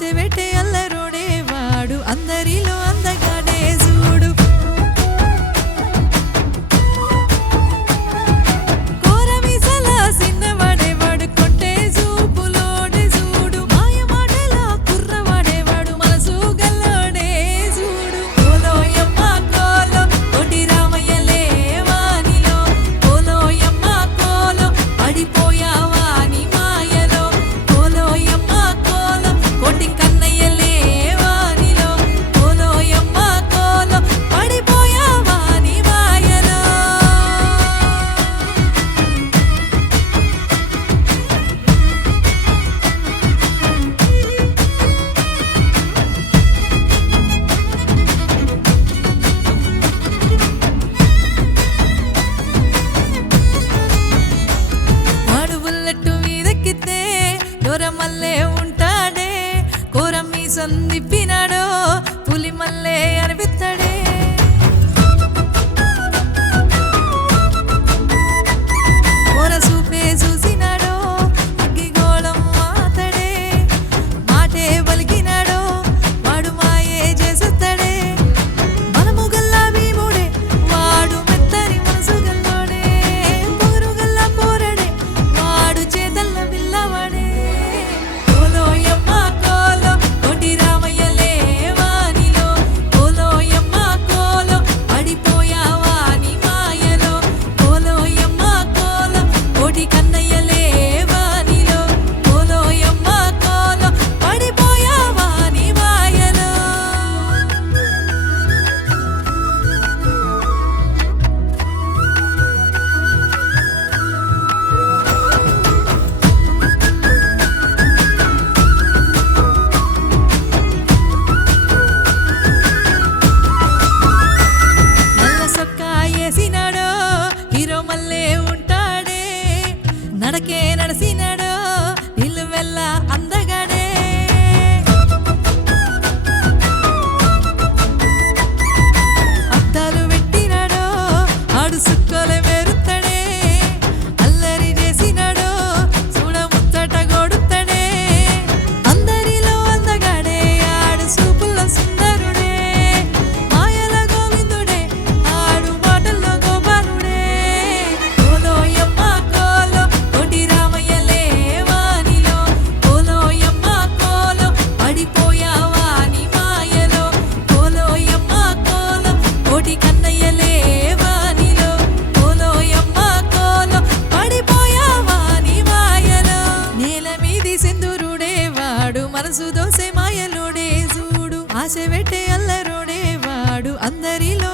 ఆశ పెట్టే అల్లరోడే వాడు అందరిలో అందగాడే చూడు కోరమిసల సిన్నవాడే వాడు కొట్టే చూపులోడే చూడు మాయ మాటల కుర్రవాడే వాడు మనసు గల్లోడే చూడు కోలోయమ్మ కోలో కోటి రామయ్యలే వానిలో కోలోయమ్మ కోలో పడిపోయావా నీ మాయలో కోలోయమ్మ కోలో కోటి కన్నయ్యలే వానిలో కోలోయమ్మ కోలో పడిపోయావా నీ మాయలో వాడు బుల్లెట్టు మీదెక్కితే దూరమల్లే ఉంటాడే కోరమ్మి సందిప్పినాడో పులి మల్లే అనిపిస్తాడే కోర సూపే చూసినాడో అగ్గిగోళం మాతడే మాటే పలికినాడో వాడు మాయే చేసేస్తాడే మనము గల్లా భీముడే వాడు మెత్తని మనసు గల్లోడే పొగరు గల్లా పోరడే వాడు చేతల్ల పిల్లవాడే కోలోయమ్మ కోలో కోటి రామయ్యలే వానిలో కోలోయమ్మ కోలో పడిపోయావా నీ మాయలో కోలోయమ్మ కోలో కోటి కన్నయ్యలే వానిలో కోలోయమ్మ కోలో పడిపోయావా నీ మాయలో నల్ల సొక్కా వేసినాడో హీరో మల్లే ఉంటాడే నడకే నడిసినాడో నిలువెల్ల అందగాడే అద్దాలు పెట్టినాడో ఆడు సుక్కలు మెరుతాడే అల్లరి చేసినాడో చూడ ముచ్చట గొడుతాడే అందరిలో అందగాడే ఆడు సూపుల్లో సుందరుడే మాయల గోవిందుడే ఆడు మాటల్లో గోపాలుడే కోలోయమ్మ కోలో కోటి రామయ్యలే వానిలో కోలోయమ్మ కోలో పడిపోయావా నీ మాయలో కోలోయమ్మ కోలో కోటి కన్నయ్యలే వానిలో కోలోయమ్మ కోలో పడిపోయావా నీ మాయలో నేల మీది సింధురుడే వాడు మనసు దోసే మాయలోడే చూడు ఆశ పెట్టే అల్లరోడే వాడు అందరిలో